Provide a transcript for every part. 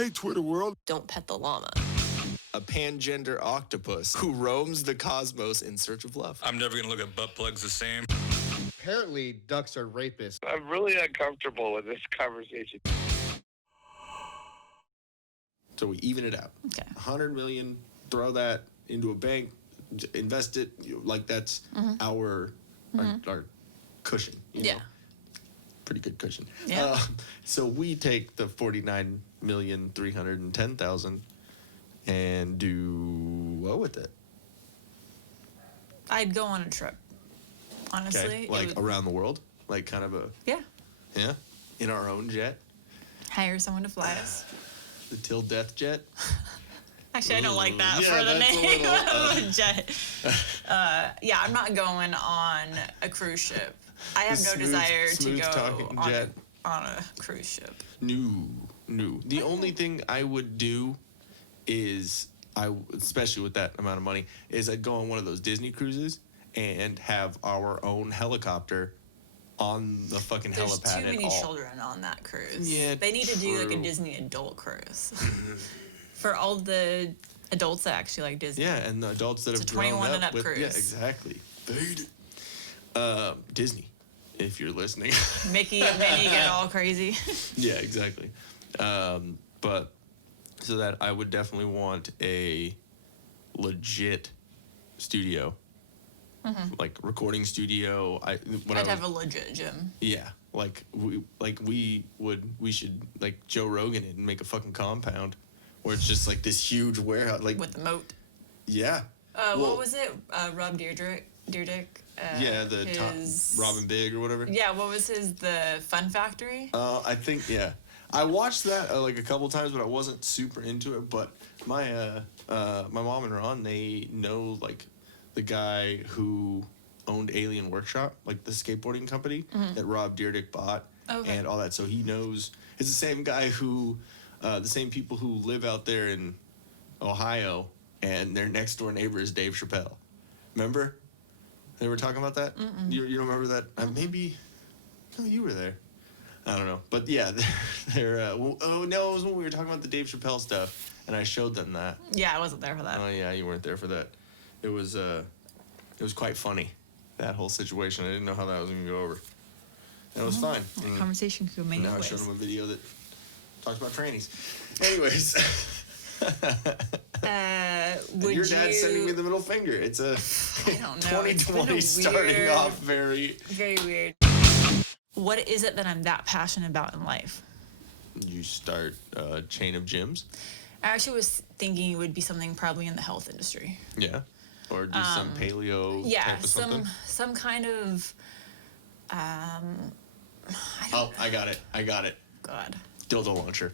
Hey, Twitter world. Don't pet the llama. A pangender octopus who roams the cosmos in search of love. I'm never going to look at butt plugs the same. Apparently, ducks are rapists. I'm really uncomfortable with this conversation. So we even it out. Okay. 100 million, throw that into a bank, invest it. Like that's our cushion. You know? Pretty good cushion. Yeah. So we take the 49,310,000 and do what with it? I'd go on a trip. Honestly. Okay. Like around the world? Like kind of a... Yeah. Yeah? In our own jet? Hire someone to fly us. The Till Death jet? Actually, I don't like that for the name of a jet. Yeah, I'm not going on a cruise ship. I have no desire to go on a cruise ship. No. The only thing I would do is, especially with that amount of money, is I'd go on one of those Disney cruises and have our own helicopter on the fucking helipad. There's too many children on that cruise. Yeah, they need to do like a Disney adult cruise for all the adults that actually like Disney. Yeah, and the adults that have grown 21 and up up with, cruise. yeah, exactly. Disney, if you're listening. Mickey and Minnie get all crazy. Yeah, exactly. But so that I would definitely want a legit studio. Like recording studio. I'd have a legit gym. Yeah, we should like Joe Rogan it and make a fucking compound where it's just like this huge warehouse, like with the moat. Yeah. What was it? Rob Deerdick. Yeah, the Robin Big or whatever. Yeah, what was the Fun Factory? I think I watched that like a couple times, but I wasn't super into it. But my mom and Ron, they know like the guy who owned Alien Workshop, like the skateboarding company that Rob Deerdick bought and all that. So he knows it's the same guy who, the same people who live out there in Ohio, and their next door neighbor is Dave Chappelle. Remember? They were talking about that? You don't remember that? Maybe, no, you were there. I don't know. But yeah, they're it was when we were talking about the Dave Chappelle stuff, and I showed them that. Yeah, I wasn't there for that. Oh yeah, you weren't there for that. It was quite funny, that whole situation. I didn't know how that was going to go over. And it was fine. The conversation could make now I showed him a video that talks about trannies. Anyways. Your dad's sending me the middle finger. It's a 2020 starting off very weird. What is it that I'm that passionate about in life? You start a chain of gyms. I actually was thinking it would be something probably in the health industry. Yeah. Or do some paleo type of something? some kind of I got it. God. Dildo launcher.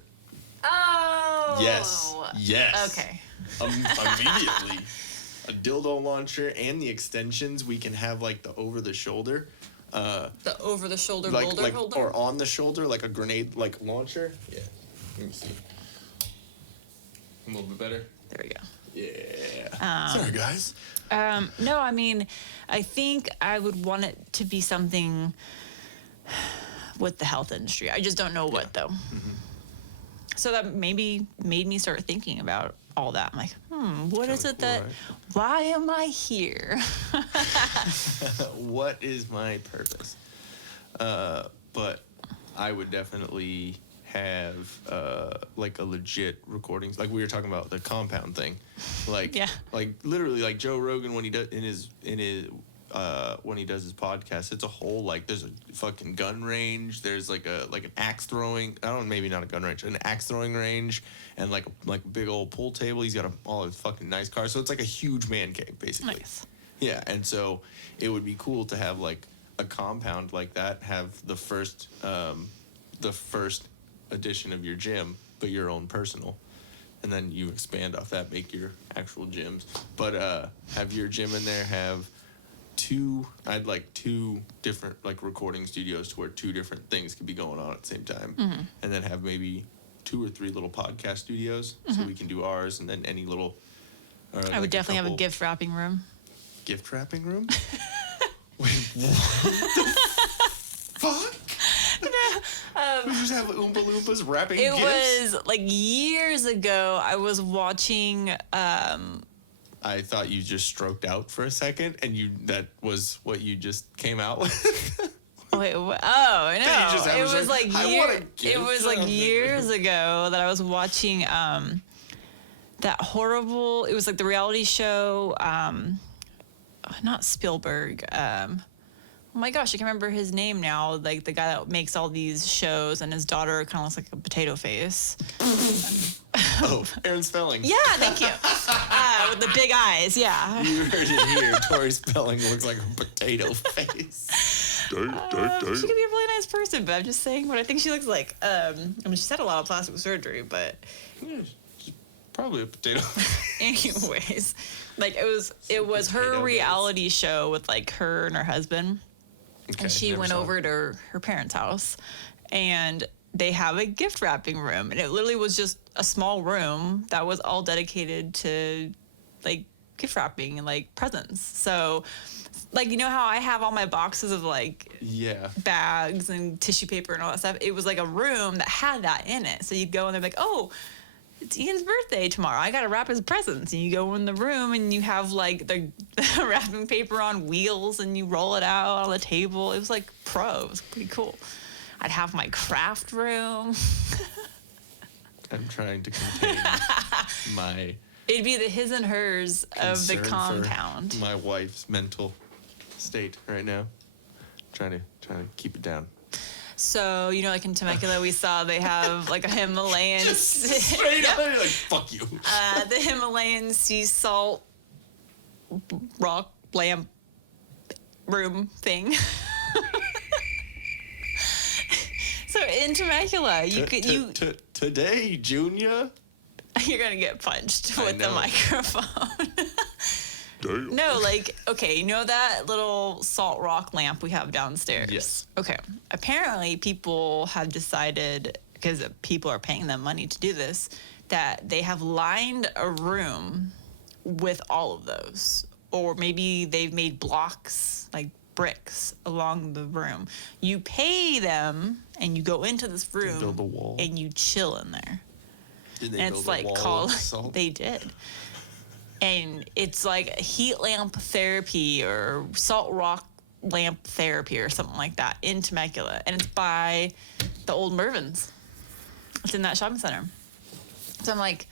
Oh. Yes. Okay. Immediately. A dildo launcher and the extensions. We can have like the over the shoulder. The over the shoulder boulder holder? Or on the shoulder, like a grenade like launcher. Yeah. Let me see. A little bit better. There we go. Yeah. Sorry, guys. No, I mean, I think I would want it to be something with the health industry. I just don't know what, though. So that maybe made me start thinking about all that. I'm like, what is it that, why am I here? What is my purpose? But I would definitely have like a legit recordings, like we were talking about the compound thing, like like literally like Joe Rogan when he does when he does his podcast, it's a whole like there's a fucking gun range, there's like an axe throwing, maybe not a gun range, an axe throwing range, and like a big old pool table. He's got all his fucking nice cars, so it's like a huge man cave basically. Nice. Yeah, and so it would be cool to have like a compound like that, have the first edition of your gym, but your own personal, and then you expand off that, make your actual gyms. But have your gym in there, have I'd like two different like recording studios to where two different things could be going on at the same time, and then have maybe 2 or 3 little podcast studios, so we can do ours, and then any little. I would definitely have a gift wrapping room. Gift wrapping room? Wait, what the fuck? We just have Oompa Loompas wrapping It gifts. was like years ago. I was watching. I thought you just stroked out for a second, and that was what you just came out with. Wait, oh you no! just have It a was certain- like I want a gift. It was like years ago that I was watching that horrible. It was like the reality show. Not Spielberg. Oh my gosh, I can't remember his name now. Like the guy that makes all these shows, and his daughter kind of looks like a potato face. Oh, Aaron Spelling. Yeah, thank you. With the big eyes, yeah. You heard it here. Tori Spelling looks like a potato face. She could be a really nice person, but I'm just saying what I think she looks like. I mean, she's had a lot of plastic surgery, but Yeah, she's probably a potato face. anyways, like it was her Potato reality show with like her and her husband, Okay, and she never went saw over it. to her parents' house, and they have a gift wrapping room, and it literally was just a small room that was all dedicated to like gift wrapping and like presents. So like, you know how I have all my boxes of like Yeah. bags and tissue paper and all that stuff? It was like a room that had that in it. So you'd go and they're like, oh, it's Ian's birthday tomorrow. I got to wrap his presents. And you go in the room and you have like the wrapping paper on wheels and you roll it out on the table. It was like pro. It was pretty cool. I'd have my craft room. I'm trying to contain my It'd be the his and hers of the concern for compound. my wife's mental state right now. Trying to keep it down. So, you know, like in Temecula, we saw they have like a Himalayan, Straight up, you're like, fuck you. the Himalayan sea salt rock lamp room thing. So in Temecula, Today, Junior. you're gonna get punched I with the know. microphone. No, like, okay, you know that little salt rock lamp we have downstairs? Yes. Okay. Apparently, people have decided, because people are paying them money to do this, that they have lined a room with all of those. Or maybe they've made blocks, like bricks, along the room. You pay them, and you go into this room, build a wall. and you chill in there. Did they And build it's a like wall called, of salt? they did. And it's like heat lamp therapy or salt rock lamp therapy or something like that in Temecula. And it's by the old Mervyn's. It's in that shopping center. So I'm like,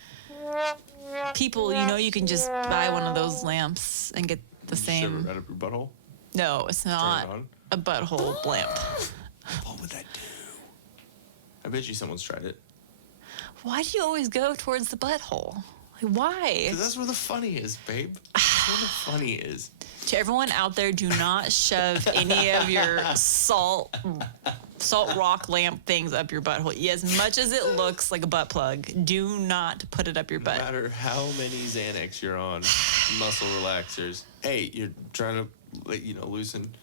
people, you know, you can just buy one of those lamps and get the Shove it same. right up your butthole. No, it's not on. a butthole lamp. What would that do? I bet you someone's tried it. Why do you always go towards the butthole? Like, why? 'Cause that's where the funny is, babe. That's where the funny is. To everyone out there, do not shove any of your salt rock lamp things up your butthole. As much as it looks like a butt plug, do not put it up your No butt. matter how many Xanax you're on, muscle relaxers. Hey, you're trying to, like, you know, loosen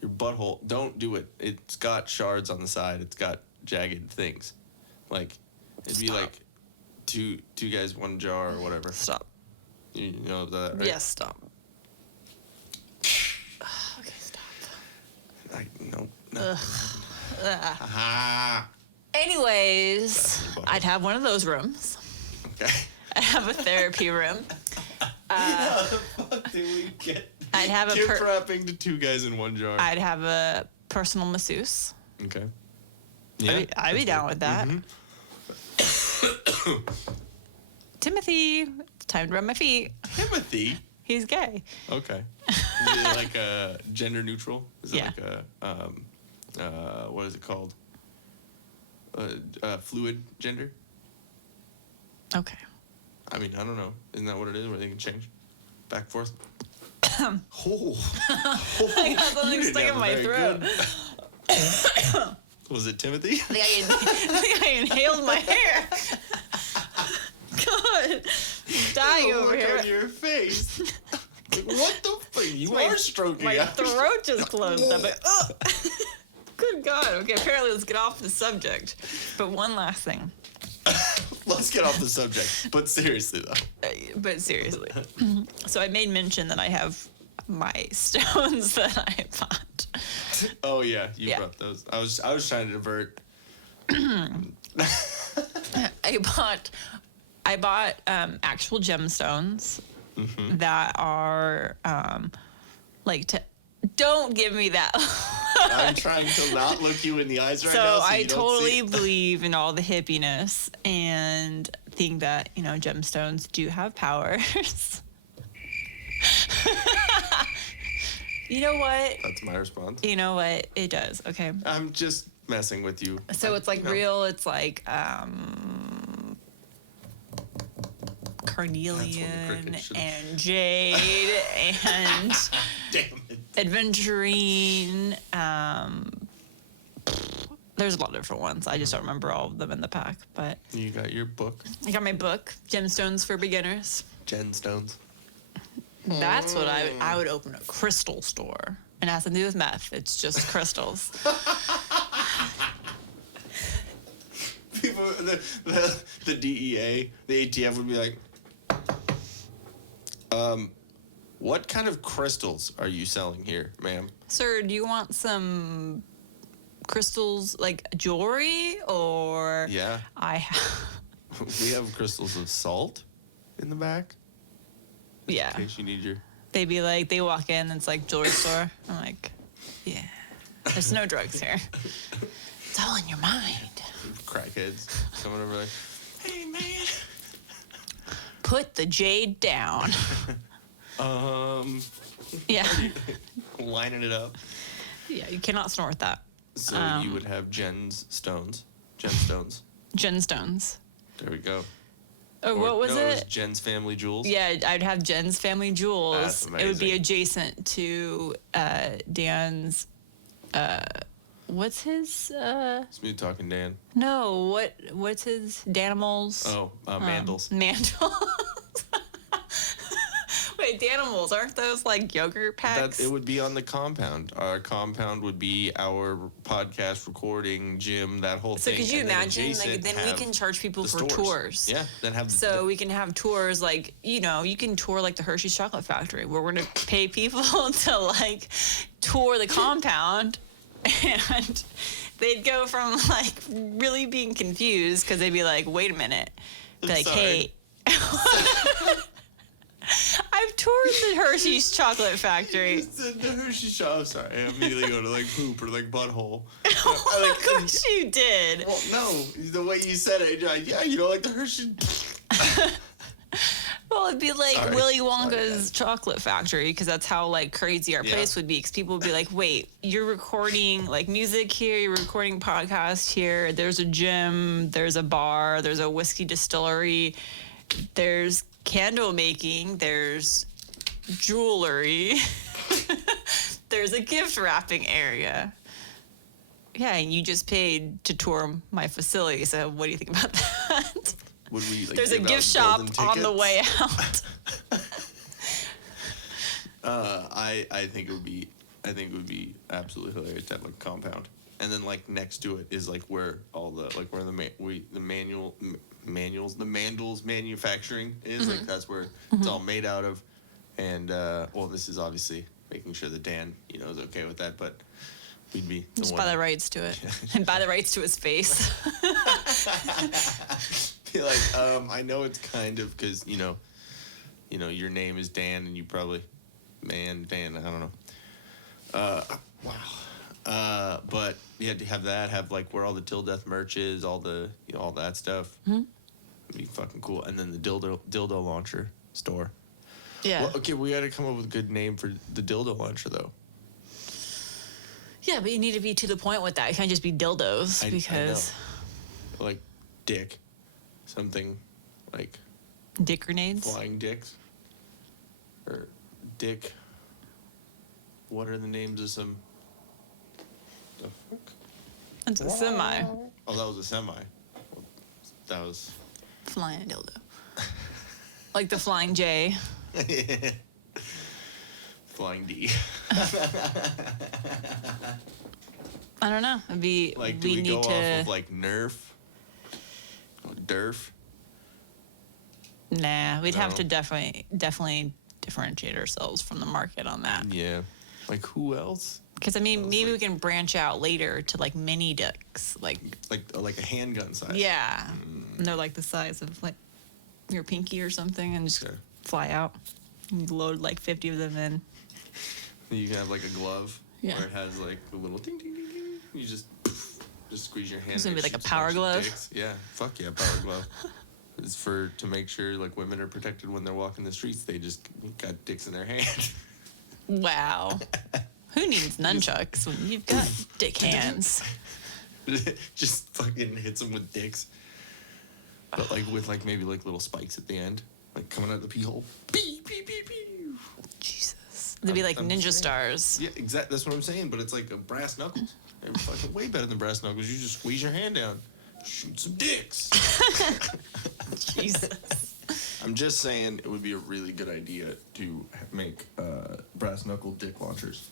your butthole. Don't do it. It's got shards on the side. It's got jagged things. Like, it'd be Stop. like two guys, one jar or whatever. Stop. You know that, right? Yes, stop. Okay, stop. No. Ah. Anyways, That's the butthole. I'd have one of those rooms. Okay. I'd have a therapy room. How the fuck did we get I'd have a gift wrapping to two guys in one jar? I'd have a personal masseuse. Okay. I'd be down with that. Mhm. Timothy, it's time to rub my feet. Timothy. He's gay. Okay. Is it like a gender neutral? Is it Yeah. like a what is it called? Fluid gender? Okay. I mean, I don't know. Isn't that what it is? Where they can change back and forth? Oh. I got something You didn't stuck have in a my very throat. good- Was it Timothy? I think I inhaled my hair. God, I'm dying Oh, over look here. on your face. Like, what the fuck? You My- are stroking My out. throat just closed up. Ugh. Good God. Okay, apparently let's get off the subject. But one last thing. Let's get off the subject. But seriously, though. But seriously. So I made mention that I have my stones that I bought. Oh, yeah. You Yeah. brought those. I was trying to divert I bought actual gemstones that are don't give me that. I'm trying to not look you in the eyes right So now. So I you don't totally see. believe in all the hippiness and think that, gemstones do have powers. You know what? That's my response. You know what? It does. Okay. I'm just messing with you. So it's like real, it's like carnelian cricket should've- and jade and Damn it. aventurine. There's a lot of different ones. I just don't remember all of them in the pack. But You got your book, I got my book, Gemstones for Beginners. Gemstones. That's what I would open a crystal store. And it has nothing to do with meth. It's just crystals. People, the DEA, the ATF would be like, what kind of crystals are you selling here, ma'am? Sir, do you want some crystals, like jewelry, or Yeah. We have crystals of salt in the back Yeah. in case you need your. They'd be like, they walk in and it's like jewelry store. I'm like, yeah, there's no drugs here. It's all in your mind. Crackheads coming over like, hey man. Put the jade down. Yeah. Lining it up. Yeah, you cannot snort that. So you would have gemstones. Gemstones. There we go. Oh, what was no, it? It was Jen's Family Jewels. Yeah, I'd have Jen's Family Jewels. That's It would be amazing. adjacent to Dan's. What's his? Smooth talking Dan. No, what's his? Danimals. Oh, Mandles. Mandles. Wait, Danimals, aren't those like yogurt packs? It would be on the compound. Our compound would be our podcast recording, gym, that whole So thing. could you and then imagine, adjacent then we have can charge people the for stores. tours. Yeah, then have the, So we can have tours like, you can tour like the Hershey's Chocolate Factory, where we're going to pay people to like tour the compound, and they'd go from like really being confused because they'd be like, wait a minute. Be like, sorry. hey, I've toured the Hershey's Chocolate Factory. the Hershey shop. I'm sorry, I immediately go to like poop or like butthole. Oh my gosh, you did. Well, no, the way you said it, yeah, you know, like the Hershey. Well, it'd be like Sorry. Willy Sorry, Wonka's chocolate factory, because that's how like crazy our place would be. Because people would be like, "Wait, you're recording like music here? You're recording podcast here? There's a gym, there's a bar, there's a whiskey distillery, there's candle making, there's jewelry, there's a gift wrapping area." Yeah, and you just paid to tour my facility. So what do you think about that? Would we, like, There's a give out gift shop golden on the tickets? way out. I think it would be absolutely hilarious to have like a compound, and then like next to it is like where all the like where the Mandles manufacturing is. Like that's where it's all made out of, and well, this is obviously making sure that Dan is okay with that, but we'd be the Just one. buy the rights to it. And buy the rights to his face. Be like, I know it's kind of because your name is Dan, and you probably Dan. I don't know. Wow. But yeah, to have that, have like where all the Till Death merch is, all the all that stuff. It'd be fucking cool. And then the dildo launcher store. Yeah. Well, okay, we got to come up with a good name for the dildo launcher though. Yeah, but you need to be to the point with that. It can't just be dildos, I because know. Like dick, something like dick grenades. flying dicks or dick. What are the names of some? The fuck? It's a semi. Oh, that was a semi. That was. Flying dildo. Like the Flying J. Flying D. I don't know. It'd be Like, do we need go to. off of like Nerf? Derf? Nah, we'd have No. to definitely differentiate ourselves from the market on that. Yeah. Like who else? Because I mean, maybe we can branch out later to like mini dicks, like a handgun size. yeah, and they're like the size of like your pinky or something, and just fly out. You load like 50 of them in. You can have like a glove Yeah. where it has like a little ding ding ding ding. You just squeeze your hand. It's gonna and be like a shoots power bunch of glove? dicks. Yeah, fuck yeah, power glove. It's to make sure like women are protected when they're walking the streets. They just got dicks in their hand. Wow. Who needs nunchucks when you've got dick hands? Just fucking hits them with dicks. But like with like maybe like little spikes at the end, like coming out of the pee hole. Pee pee pee pee. Jesus. They'd be like I'm ninja just saying. stars. Yeah, exactly. That's what I'm saying. But it's like a brass knuckles. They're fucking way better than brass knuckles. You just squeeze your hand down, shoot some dicks. Jesus. I'm just saying it would be a really good idea to make brass knuckle dick launchers.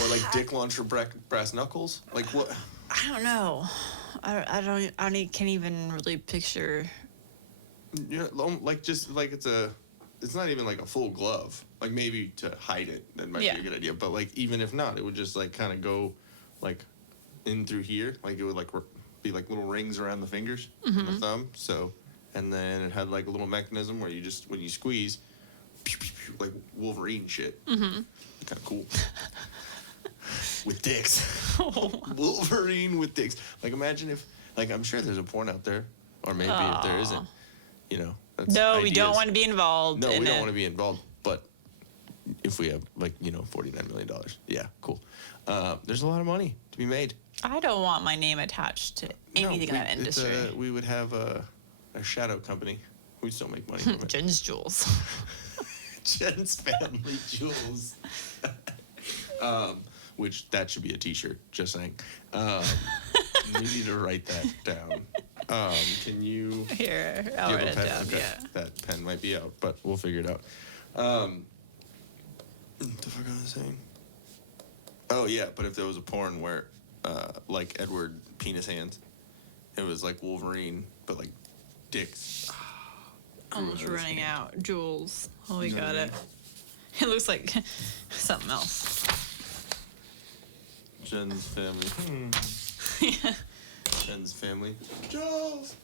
Or like dick launcher brass knuckles. Like what? I don't know. I can't even really picture. You know, like just like it's not even like a full glove. Like maybe to hide it, that might be a good idea. But like even if not, it would just like kind of go like in through here. Like it would like be like little rings around the fingers and the thumb. So, and then it had like a little mechanism where you just when you squeeze, pew, pew, pew, like Wolverine shit. Mm-hmm. Kind of cool. With dicks. Wolverine with dicks. Like imagine if, like I'm sure there's a porn out there, or maybe if there isn't, you know. That's No, we ideas. don't want to be involved. No, in we don't it. want to be involved. But if we have like $49 million, yeah, cool. There's a lot of money to be made. I don't want my name attached to anything in that industry. We would have a shadow company. We still make money from it. Jen's Jewels. Jen's Family Jewels. Which that should be a T-shirt. Just saying. We need to write that down. Can you? Here, Do I'll you write have it a pen? down. Okay. Yeah. That pen might be out, but we'll figure it out. What the fuck was I saying? Oh yeah, but if there was a porn where, like Edward Penis Hands, it was like Wolverine, but like dicks. Almost running out. Jewels. Oh, we got it. It looks like something else. Jen's Family. Yeah. Jen's Family. Jules.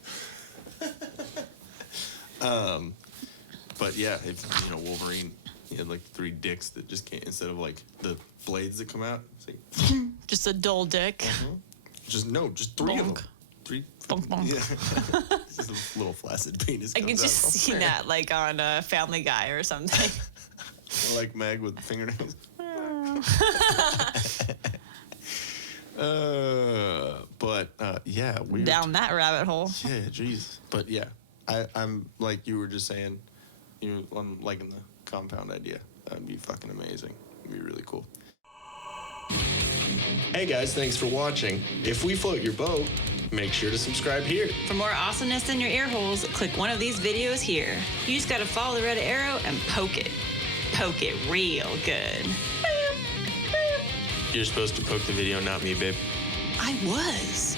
But yeah, if Wolverine, he had like 3 dicks that just can't, instead of like the blades that come out. It's like, Just a dull dick. just 3 of them. Bonk. 3. Bonk, bonk. Yeah. Just a little flaccid penis. I can comes just out. see that like on a Family Guy or something. Or like Meg with fingernails. Yeah, weird. Down that rabbit hole. Yeah, jeez. But yeah, I'm like you were just saying, I'm liking the compound idea. That'd be fucking amazing. It'd be really cool. Hey guys, thanks for watching. If we float your boat, make sure to subscribe here. For more awesomeness in your ear holes, click one of these videos here. You just gotta follow the red arrow and poke it. Poke it real good. You're supposed to poke the video, not me, babe. I was.